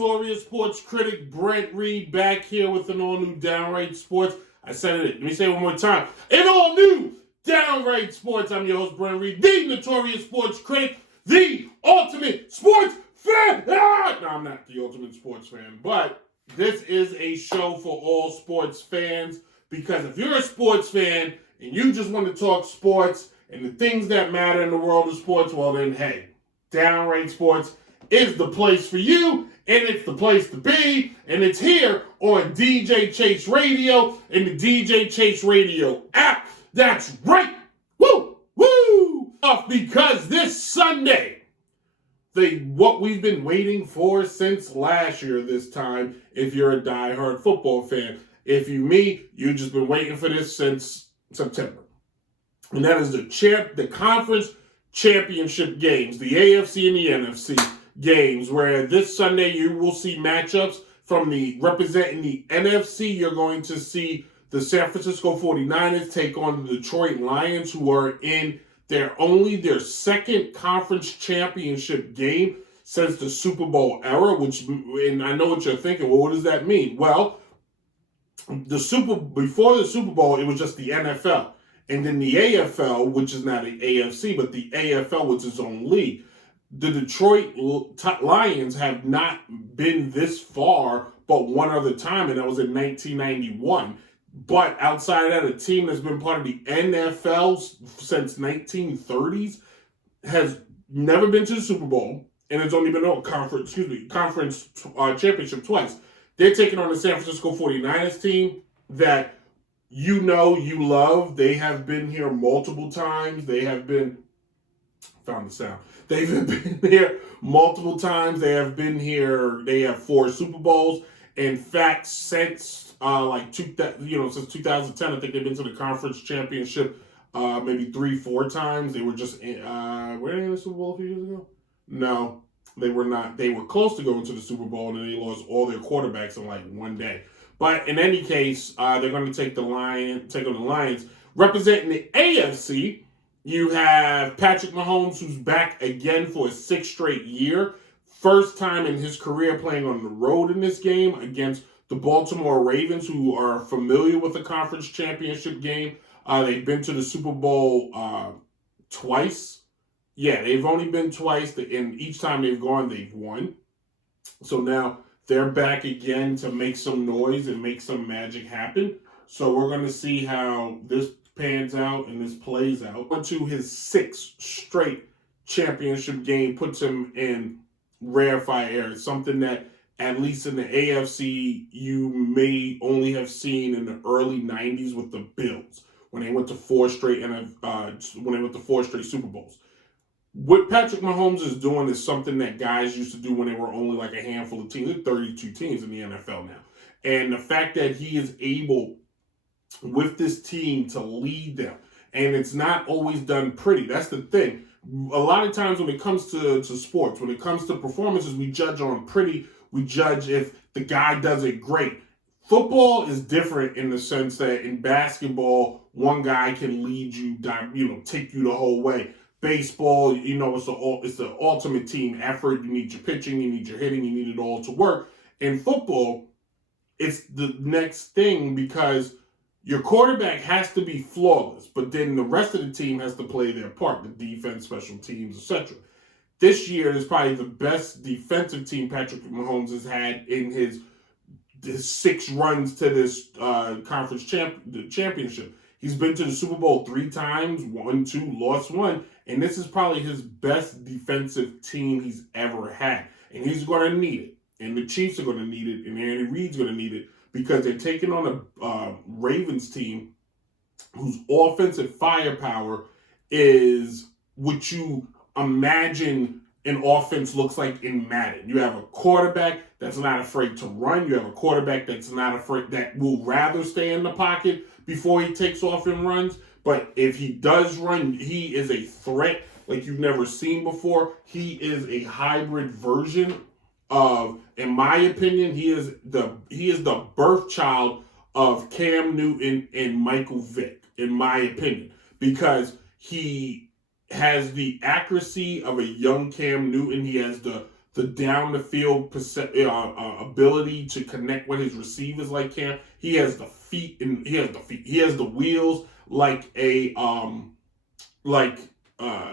Notorious Sports Critic Brent Reid back here with an all-new Downright Sports. I said it. Let me say it one more time. An all-new Downright Sports. I'm your host, Brent Reid, the Notorious Sports Critic, the ultimate sports fan. No, I'm not the ultimate sports fan, but this is a show for all sports fans, because if you're a sports fan and you just want to talk sports and the things that matter in the world of sports, well then, hey, Downright Sports is the place for you, and it's the place to be, and it's here on DJ Chase Radio and the DJ Chase Radio app. That's right. Woo! Woo! Because this Sunday, what we've been waiting for since last year this time, if you're a diehard football fan. If you've just been waiting for this since September. And that is the conference championship games, the AFC and the NFC games, where this Sunday you will see matchups from representing the NFC. You're going to see the San Francisco 49ers take on the Detroit Lions, who are in their second conference championship game since the Super Bowl era, and I know what you're thinking, well, what does that mean? Well, before the Super Bowl, it was just the NFL. And then the AFL, which is not the AFC, but the AFL, which is its own league. The Detroit Lions have not been this far but one other time, and that was in 1991. But outside of that, a team that's been part of the NFL since 1930s has never been to the Super Bowl, and it's only been on conference championship twice. They're taking on the San Francisco 49ers team that you love. They have been here multiple times. They've been here multiple times. They have been here. They have 4 Super Bowls. In fact, since 2010, I think they've been to the conference championship maybe 3-4 times. They were just were they in the Super Bowl a few years ago? No, they were not. They were close to going to the Super Bowl, and then they lost all their quarterbacks in like one day. But in any case, they're going to take on the Lions. Representing the AFC, you have Patrick Mahomes, who's back again for a 6th straight year. First time in his career playing on the road in this game against the Baltimore Ravens, who are familiar with the conference championship game. They've been to the Super Bowl twice. Yeah, they've only been twice, and each time they've gone, they've won. So now they're back again to make some noise and make some magic happen. So we're going to see how this pans out and this plays out. Onto his 6th straight championship game puts him in rarefied air. It's something that, at least in the AFC, you may only have seen in the early 90s with the Bills when they went to 4 straight Super Bowls. What Patrick Mahomes is doing is something that guys used to do when they were only like a handful of teams. There are 32 teams in the NFL now. And the fact that he is able, with this team, to lead them, and it's not always done pretty. That's the thing. A lot of times when it comes to sports, when it comes to performances, we judge on pretty. We judge if the guy does it great. Football is different in the sense that in basketball, one guy can lead you, take you the whole way. Baseball, it's the ultimate team effort. You need your pitching, you need your hitting, you need it all to work. In football, it's the next thing, because your quarterback has to be flawless, but then the rest of the team has to play their part, the defense, special teams, etc. This year is probably the best defensive team Patrick Mahomes has had in his 6 runs to this conference championship. He's been to the Super Bowl 3 times, won 2, lost 1, and this is probably his best defensive team he's ever had. And he's going to need it, and the Chiefs are going to need it, and Andy Reid's going to need it, because they're taking on a Ravens team whose offensive firepower is what you imagine an offense looks like in Madden. You have a quarterback that's not afraid to run. You have a quarterback that will rather stay in the pocket before he takes off and runs. But if he does run, he is a threat like you've never seen before. He is a hybrid version of, in my opinion, he is the birth child of Cam Newton and Michael Vick, in my opinion, because he has the accuracy of a young Cam Newton. He has the the down the field ability to connect with his receivers like Cam. He has the feet and he has the wheels like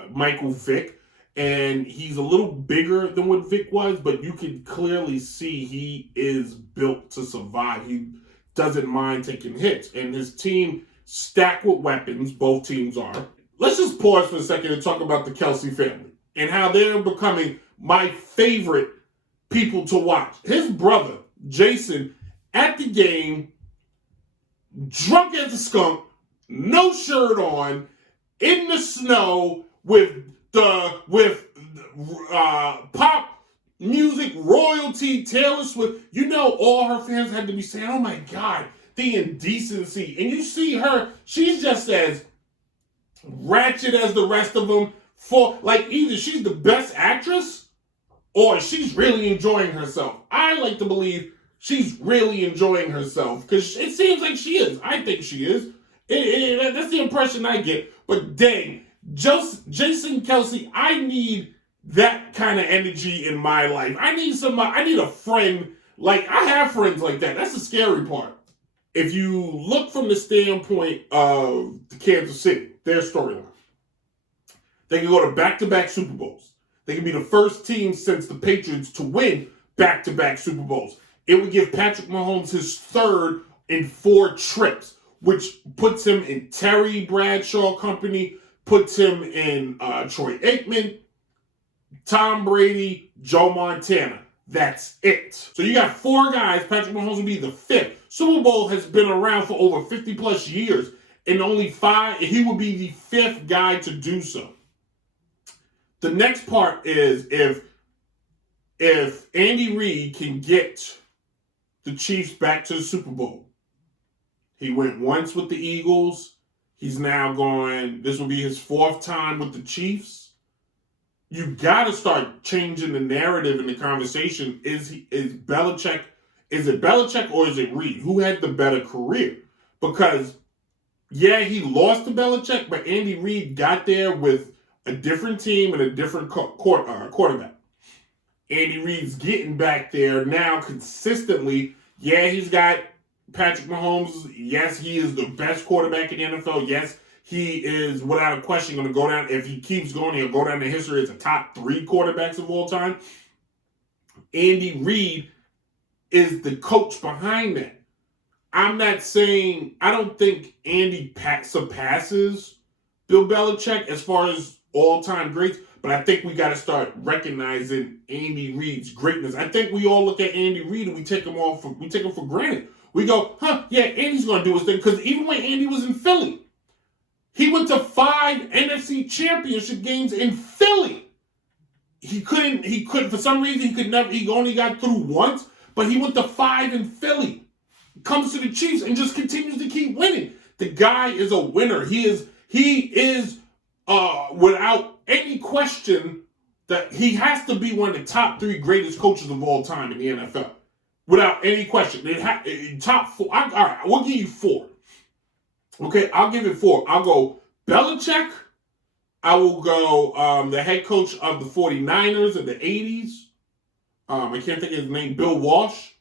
Michael Vick, and he's a little bigger than what Vick was, but you can clearly see he is built to survive. He doesn't mind taking hits, and his team stacked with weapons. Both teams are. Let's just pause for a second and talk about the Kelce family and how they're becoming my favorite people to watch. His brother, Jason, at the game, drunk as a skunk, no shirt on, in the snow with pop music royalty, Taylor Swift. You know, all her fans had to be saying, "Oh my God, the indecency!" And you see her; she's just as ratchet as the rest of them. For like, either she's the best actress or she's really enjoying herself. I like to believe she's really enjoying herself because it seems like she is. I think she is. That's the impression I get. But dang, Jason Kelce, I need that kind of energy in my life. I need a friend. Like, I have friends like that. That's the scary part. If you look from the standpoint of the Kansas City, their storyline, they can go to back-to-back Super Bowls. They can be the first team since the Patriots to win back-to-back Super Bowls. It would give Patrick Mahomes his third in 4 trips, which puts him in Terry Bradshaw company, puts him in Troy Aikman, Tom Brady, Joe Montana. That's it. So you got 4 guys. Patrick Mahomes will be the 5th. Super Bowl has been around for over 50 plus years, and only 5, he will be the 5th guy to do so. The next part is if Andy Reid can get the Chiefs back to the Super Bowl. He went once with the Eagles. He's now going, this will be his 4th time with the Chiefs. You got to start changing the narrative in the conversation. Is it Belichick or is it Reid? Who had the better career? Because, yeah, he lost to Belichick, but Andy Reid got there with a different team and a different quarterback. Andy Reid's getting back there now consistently. Yeah, he's got Patrick Mahomes. Yes, he is the best quarterback in the NFL. Yes, he is, without a question, going to go down. If he keeps going, he'll go down in history as the top 3 quarterbacks of all time. Andy Reid is the coach behind that. I'm not saying, I don't think Andy surpasses Bill Belichick as far as all-time greats, but I think we got to start recognizing Andy Reid's greatness. I think we all look at Andy Reid and we take him for granted. We go, yeah, Andy's going to do his thing. Because even when Andy was in Philly, he went to 5 NFC Championship games in Philly. He couldn't, for some reason, he only got through once, but he went to 5 in Philly. Comes to the Chiefs and just continues to keep winning. The guy is a winner. He is without any question, that he has to be one of the top 3 greatest coaches of all time in the NFL. Without any question. Top 4. All right, we'll give you 4. Okay, I'll give it 4. I'll go Belichick. I will go the head coach of the 49ers in the 80s. I can't think of his name. Bill Walsh.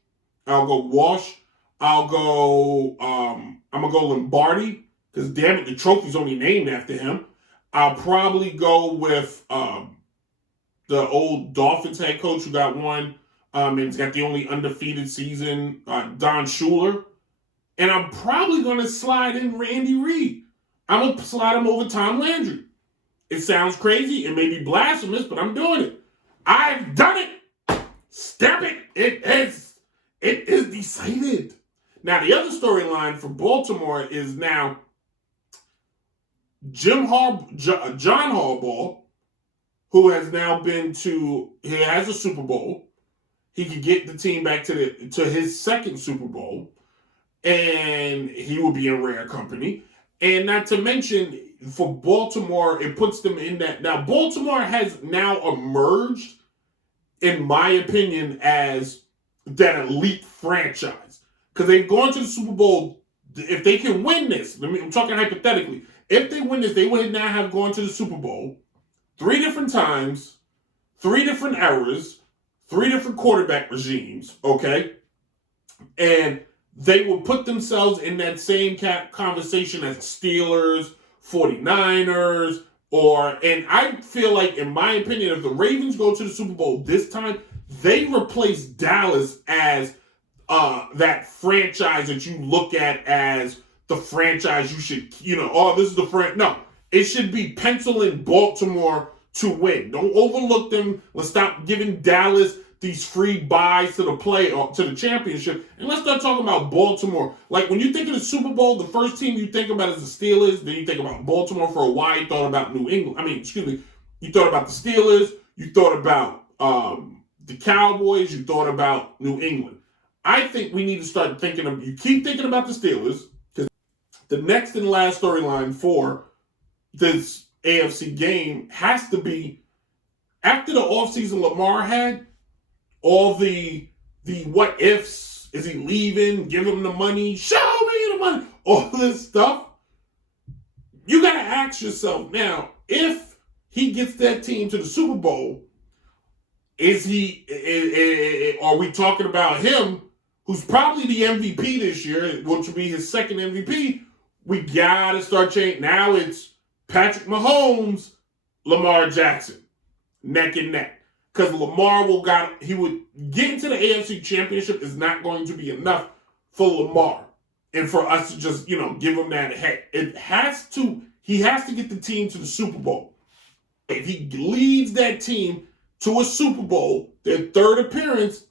I'll go Walsh. I'll go, I'm going to go Lombardi. Because, damn it, the trophy's only named after him. I'll probably go with the old Dolphins head coach who got one. And he's got the only undefeated season, Don Shula. And I'm probably going to slide in Andy Reid. I'm going to slide him over Tom Landry. It sounds crazy. It may be blasphemous, but I'm doing it. I've done it. Step it. It is decided. Now, the other storyline for Baltimore is now John Harbaugh, who has now he has a Super Bowl. He could get the team back to his 2nd Super Bowl, and he will be in rare company. And not to mention, for Baltimore, it puts them in that. Now, Baltimore has now emerged, in my opinion, as that elite franchise. Because they've gone to the Super Bowl. If they can win this, I'm talking hypothetically, if they win this, they would now have gone to the Super Bowl 3 different times, 3 different eras, 3 different quarterback regimes, okay? And they will put themselves in that same conversation as Steelers, 49ers, and I feel like, in my opinion, if the Ravens go to the Super Bowl this time, they replace Dallas as that franchise that you look at as the franchise you should, this is the franchise. No, it should be pencil in Baltimore to win. Don't overlook them. Let's stop giving Dallas these free buys to the championship, and let's start talking about Baltimore. Like, when you think of the Super Bowl, the first team you think about is the Steelers. Then you think about Baltimore. For a while, you thought about New England. You thought about the Steelers. You thought about the Cowboys. You thought about New England. I think we need to start thinking of. You keep thinking about the Steelers, because the next and last storyline for this AFC game has to be, after the offseason Lamar had, all the what ifs, is he leaving, give him the money, show me the money, all this stuff. You got to ask yourself now, if he gets that team to the Super Bowl, are we talking about him, who's probably the MVP this year, which will be his second MVP? We got to start changing. Now it's Patrick Mahomes, Lamar Jackson, neck and neck. Because Lamar he would get into the AFC Championship is not going to be enough for Lamar. And for us to just, give him that head. He has to get the team to the Super Bowl. If he leads that team to a Super Bowl, their third appearance,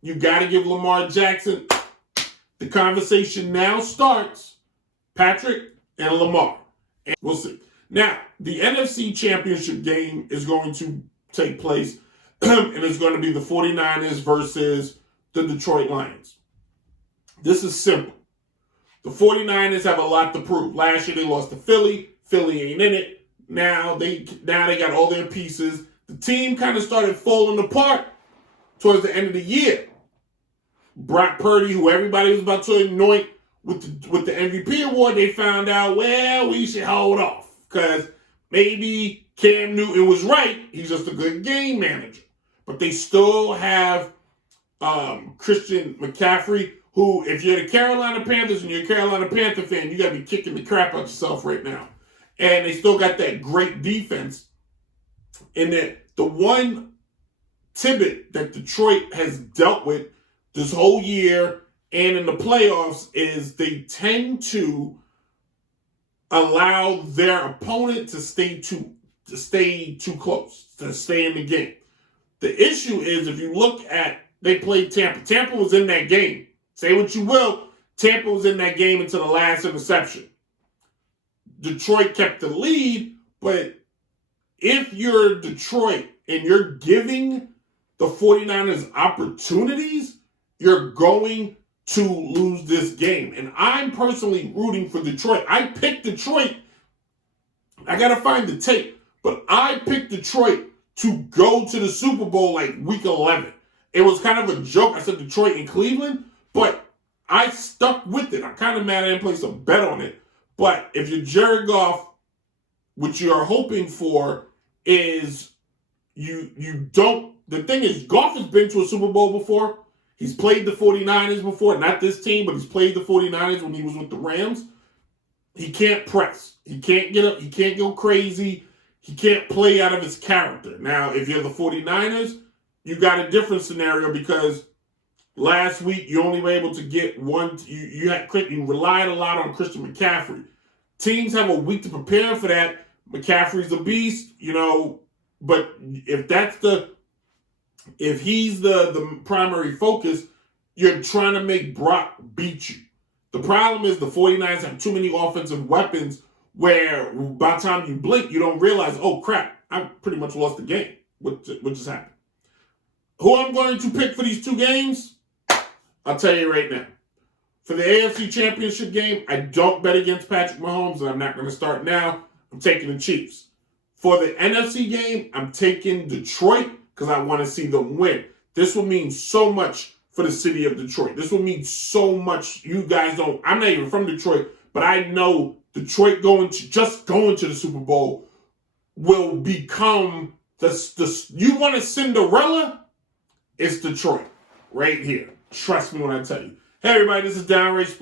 you got to give Lamar Jackson. The conversation now starts, Patrick and Lamar. And we'll see. Now, the NFC Championship game is going to take place, and it's going to be the 49ers versus the Detroit Lions. This is simple. The 49ers have a lot to prove. Last year they lost to Philly. Philly ain't in it. Now they got all their pieces. The team kind of started falling apart towards the end of the year. Brock Purdy, who everybody was about to anoint with the MVP award, they found out, well, we should hold off. Because maybe Cam Newton was right. He's just a good game manager. But they still have Christian McCaffrey, who, if you're the Carolina Panthers and you're a Carolina Panther fan, you got to be kicking the crap out yourself right now. And they still got that great defense. And the one tidbit that Detroit has dealt with this whole year and in the playoffs is they tend to allow their opponent to stay too close, to stay in the game. The issue is, if you look at, they played Tampa. Tampa was in that game. Say what you will, Tampa was in that game until the last interception. Detroit kept the lead, but if you're Detroit and you're giving the 49ers opportunities, you're going to lose this game. And I'm personally rooting for Detroit. I picked Detroit. I got to find the tape, but I picked Detroit to go to the Super Bowl like week 11. It was kind of a joke. I said Detroit and Cleveland, but I stuck with it. I'm kind of mad I didn't place a bet on it. But if you're Jared Goff, what you're hoping for is you don't. The thing is, Goff has been to a Super Bowl before. He's played the 49ers before. Not this team, but he's played the 49ers when he was with the Rams. He can't press. He can't get up. He can't go crazy. He can't play out of his character. Now, if you're the 49ers, you got a different scenario, because last week you only were able to get one. You relied a lot on Christian McCaffrey. Teams have a week to prepare for that. McCaffrey's a beast, but if he's the primary focus, you're trying to make Brock beat you. The problem is the 49ers have too many offensive weapons where by the time you blink, you don't realize, oh crap, I pretty much lost the game. What just happened? Who I'm going to pick for these two games, I'll tell you right now. For the AFC Championship game, I don't bet against Patrick Mahomes, and I'm not going to start now. I'm taking the Chiefs. For the NFC game, I'm taking Detroit because I want to see them win. This will mean so much for the city of Detroit. This will mean so much. You guys don't. I'm not even from Detroit, but I know Detroit going to the Super Bowl will become the. You want a Cinderella? It's Detroit. Right here. Trust me when I tell you. Hey, everybody, this is Downright Sports.